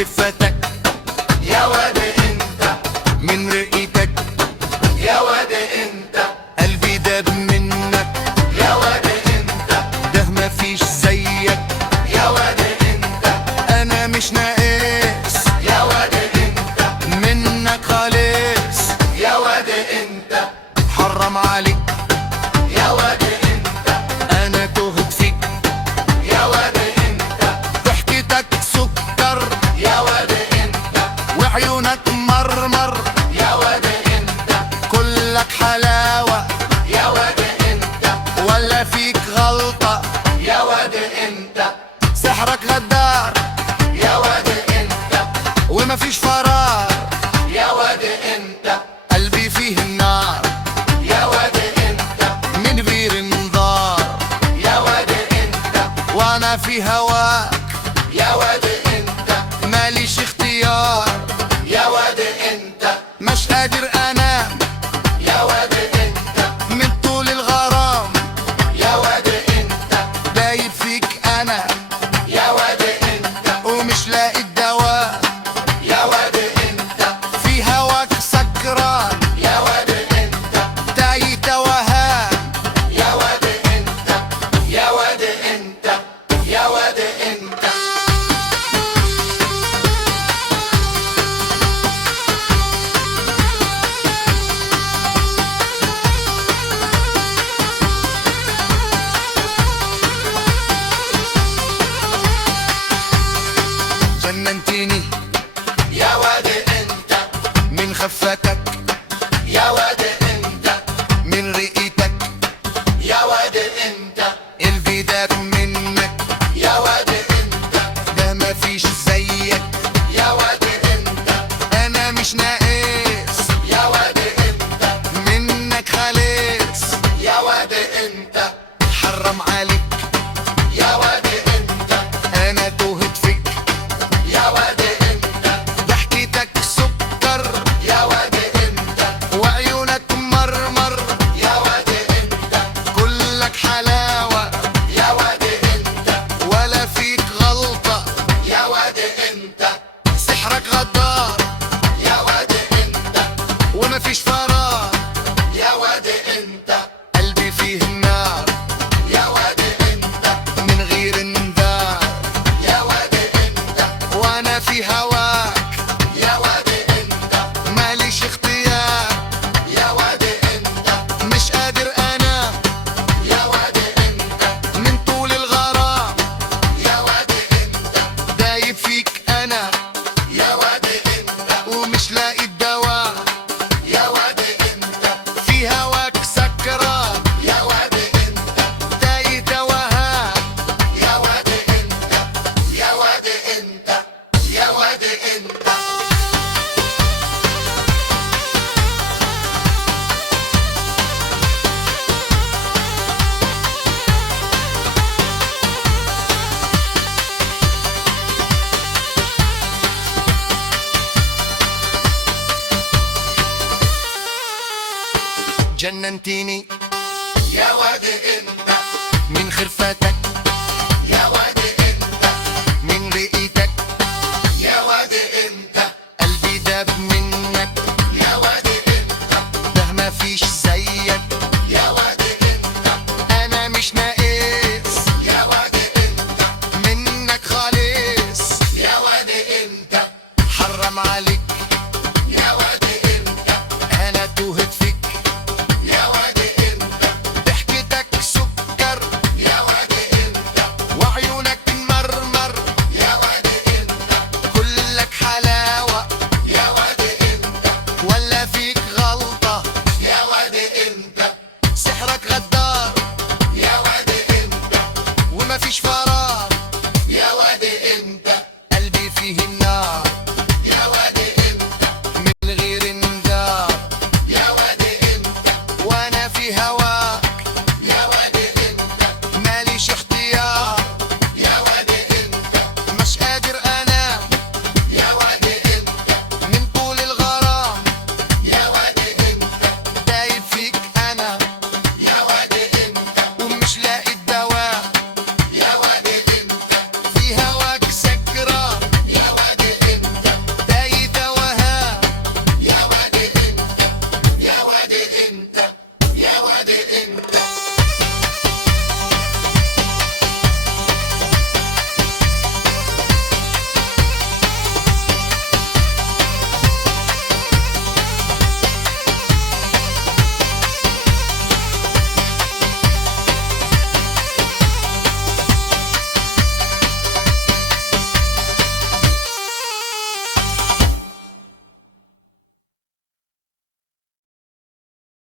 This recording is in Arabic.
خفتك يا واد انت، من رقيتك يا واد انت، قلبي داب منك يا واد انت، ده مفيش زيك يا واد انت، انا مش ناقص يا واد انت، منك خالص يا واد انت، حرام عليك يا واد انت، انا تهت فيك يا واد انت، ضحكتك سكر يا واد انت، وعيونك مرمر يا واد انت، كلك حلاوة يا واد انت، ولا فيك غلطة يا واد انت، سحرك غدار يا واد انت، ومفيش فراغ يا واد انت، قلبي فيه النار يا واد انت، من غير انذار يا واد انت، وانا في هواك يا واد انت، ماليش اختيار يا واد انت، مش قادر انام يا واد انت، من طول الغرام يا واد انت، دايب فيك انا يا واد انت، ومش لاقي الدواء يا واد انت، في هواك سكران يا واد انت، تايه توهان يا واد انت، يا واد انت، يا واد انت. جننتيني يا واد انت، من خفتك يا واد انت، من رقيتك يا واد انت، قلبي داب منك يا واد انت، ده مفيش زيك يا واد انت، انا مش ناقص يا واد انت، منك خالص يا واد انت، حرام عليك يا واد انت، انا تهت فيك يا واد انت، ضحكتك سكر يا واد انت، وعيونك مرمر يا واد انت، كلك حلاوة يا واد انت، ولا فيك غلطة يا واد انت، سحرك غدار يا واد انت، ومفيش فراغ يا واد انت، قلبي فيه النار يا واد انت، من غير انذار يا واد انت، وانا في هواك يا واد انت، ماليش اختيار يا واد انت، مش قادر انام يا واد انت، من طول الغرام يا واد انت، دايب فيك انا يا واد انت، ومش لاقي الدواء يا واد انت، في هواك سكران يا واد انت، تايه توهان يا واد انت، يا واد انت، يا واد انت. جننتيني يا واد انت، من خفتك